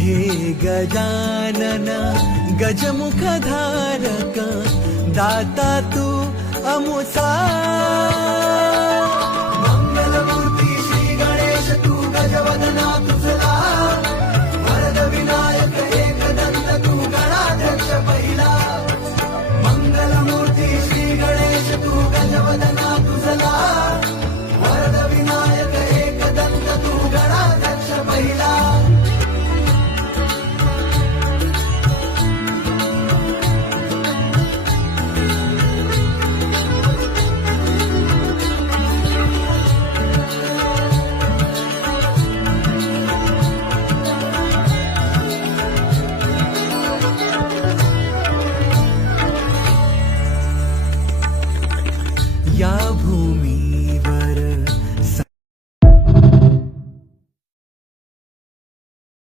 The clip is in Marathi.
हे गजानन गजमुखधारक दाता तू अमुसा मंगलमूर्ती श्री गणेश तू गजवदना